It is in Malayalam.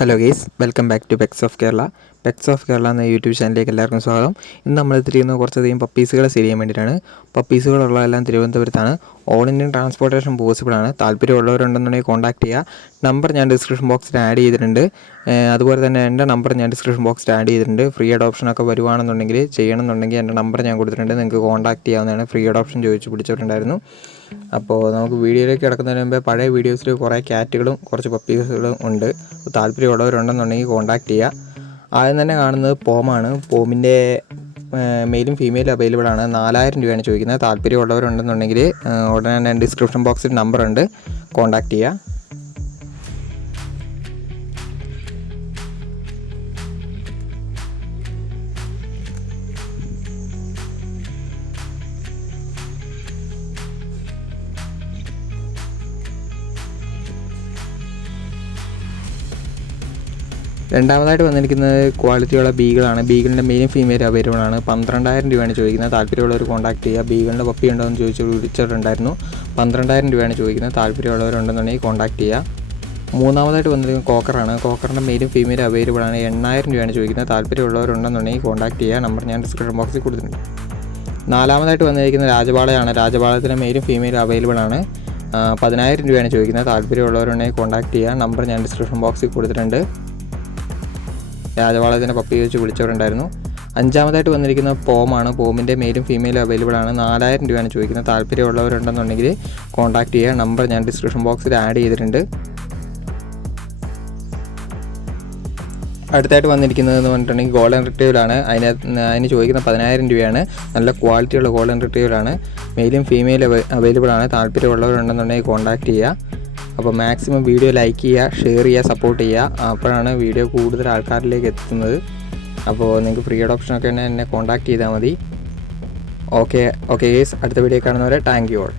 Hello guys, welcome back to pets of Kerala. Pets of Kerala എന്ന യൂട്യൂബ് ചാനലിലേക്ക് എല്ലാവർക്കും സ്വാഗതം. ഇന്ന് നമ്മൾ തിരിയുന്നത് കുറച്ചധികം പപ്പീസുകളെ സെയിൽ ചെയ്യാൻ വേണ്ടിയിട്ടാണ്. പപ്പീസുകളുള്ളതെല്ലാം തിരുവനന്തപുരത്താണ്. ഓൾ ഇന്ത്യൻ ട്രാൻസ്പോർട്ടേഷൻ പോസിബിളാണ്. താല്പര്യമുള്ളവരുണ്ടെന്നുണ്ടെങ്കിൽ കോൺടാക്ട് ചെയ്യുക. നമ്പർ ഞാൻ ഡിസ്ക്രിപ്ഷൻ ബോക്സിൽ ആഡ് ചെയ്തിട്ടുണ്ട്. അതുപോലെ തന്നെ എൻ്റെ നമ്പർ ഞാൻ ഡിസ്ക്രിപ്ഷൻ ബോക്സിൽ ആഡ് ചെയ്തിട്ടുണ്ട്. ഫ്രീ അഡോപ്ഷനൊക്കെ വരുവാണെന്നുണ്ടെങ്കിൽ ചെയ്യണമെന്നുണ്ടെങ്കിൽ എൻ്റെ നമ്പർ ഞാൻ കൊടുത്തിട്ടുണ്ട്. നിങ്ങൾക്ക് കോൺടാക്ട് ചെയ്യാവുന്നതാണ്. ഫ്രീ അഡോപ്ഷൻ ചോദിച്ച് പിടിച്ചിട്ടുണ്ടായിരുന്നു. അപ്പോൾ നമുക്ക് വീഡിയോയിലേക്ക് കിടക്കുന്നതിന് മുമ്പേ പഴയ വീഡിയോസിൽ കുറേ ക്യാറ്റുകളും കുറച്ച് പപ്പീസുകളും ഉണ്ട്. താല്പര്യമുള്ളവരുണ്ടെന്നുണ്ടെങ്കിൽ കോൺടാക്ട് ചെയ്യുക. ആദ്യം തന്നെ കാണുന്നത് പോമാണ്. പോമിൻ്റെ മെയിലും ഫീമെയിലും അവൈലബിൾ ആണ്. 4000 രൂപയാണ് ചോദിക്കുന്നത്. താല്പര്യമുള്ളവരുണ്ടെന്നുണ്ടെങ്കിൽ ഉടനെ തന്നെ ഡിസ്ക്രിപ്ഷൻ ബോക്സിൽ നമ്പറുണ്ട്, കോൺടാക്ട് ചെയ്യുക. രണ്ടാമതായിട്ട് വന്നിരിക്കുന്നത് ക്വാളിറ്റിയുള്ള ബീഗിളാണ്. ബീഗിളിൻ്റെ മെയിലും ഫീമെയിലും അവൈലബിൾ ആണ്. 12000 രൂപയാണ് ചോദിക്കുന്നത്. താല്പര്യമുള്ളവർ കോൺടാക്ട് ചെയ്യുക. ബീഗിളിൻ്റെ പപ്പി ഉണ്ടോ എന്ന് വിളിച്ചിട്ടുണ്ടായിരുന്നു. 12000 രൂപയാണ് ചോദിക്കുന്നത്. താല്പര്യമുള്ളവരുണ്ടെന്നുണ്ടെങ്കിൽ കോൺടാക്ട് ചെയ്യുക. മൂന്നാമതായിട്ട് വന്നിരിക്കുന്നത് കോക്കറാണ്. കോക്കറിൻ്റെ മെയിലും ഫീമെയിലും അവൈലബിൾ ആണ്. 8000 രൂപയാണ് ചോദിക്കുന്നത്. താല്പര്യമുള്ളവരുണ്ടെന്നുണ്ടെങ്കിൽ കോൺടാക്ട് ചെയ്യുക. നമ്പർ ഞാൻ ഡിസ്ക്രിപ്ഷൻ ബോക്സിൽ കൊടുത്തിട്ടുണ്ട്. നാലാമതായിട്ട് വന്നിരിക്കുന്നത് രാജപാളയാണ്. രാജപാളത്തിൻ്റെ മെയിലും ഫീമെയിലും അവൈലബിൾ ആണ്. 10000 രൂപയാണ് ചോദിക്കുന്നത്. താല്പര്യമുള്ളവരുണ്ടെങ്കിൽ കോൺടാക്ട് ചെയ്യുക. നമ്പർ ഞാൻ ഡിസ്ക്രിപ്ഷൻ ബോക്സിൽ കൊടുത്തിട്ടുണ്ട്. രാജപാളയത്തിൻ്റെ പപ്പി വെച്ച് വിളിച്ചവരുണ്ടായിരുന്നു. അഞ്ചാമതായിട്ട് വന്നിരിക്കുന്നത് പോമാണ്. പോമിൻ്റെ മെയിലും ഫീമെയിലും അവൈലബിൾ ആണ്. 4000 രൂപയാണ് ചോദിക്കുന്നത്. താല്പര്യമുള്ളവരുണ്ടെന്നുണ്ടെങ്കിൽ കോൺടാക്ട് ചെയ്യുക. നമ്പർ ഞാൻ ഡിസ്ക്രിപ്ഷൻ ബോക്സിൽ ആഡ് ചെയ്തിട്ടുണ്ട്. അടുത്തായിട്ട് വന്നിരിക്കുന്നതെന്ന് പറഞ്ഞിട്ടുണ്ടെങ്കിൽ ഗോൾഡൻ റിട്രീവറാണ്. അതിന് ചോദിക്കുന്ന 10000 രൂപയാണ്. നല്ല ക്വാളിറ്റിയുള്ള ഗോൾഡൻ റിട്രീവറാണ്. മെയിലും ഫീമെയിലും അവൈലബിൾ ആണ്. താല്പര്യമുള്ളവരുണ്ടെന്നുണ്ടെങ്കിൽ കോൺടാക്ട് ചെയ്യുക. അപ്പോൾ മാക്സിമം വീഡിയോ ലൈക്ക് ചെയ്യുക, ഷെയർ ചെയ്യുക, സപ്പോർട്ട് ചെയ്യുക. അപ്പോഴാണ് വീഡിയോ കൂടുതൽ ആൾക്കാരിലേക്ക് എത്തുന്നത്. അപ്പോൾ നിങ്ങൾക്ക് ഫ്രീ അഡോപ്ഷനൊക്കെ എന്നെ കോൺടാക്ട് ചെയ്താൽ മതി. ഓക്കെ ഗൈസ്, അടുത്ത വീഡിയോ കാണുന്നവരെ താങ്ക് യു ഓൾ.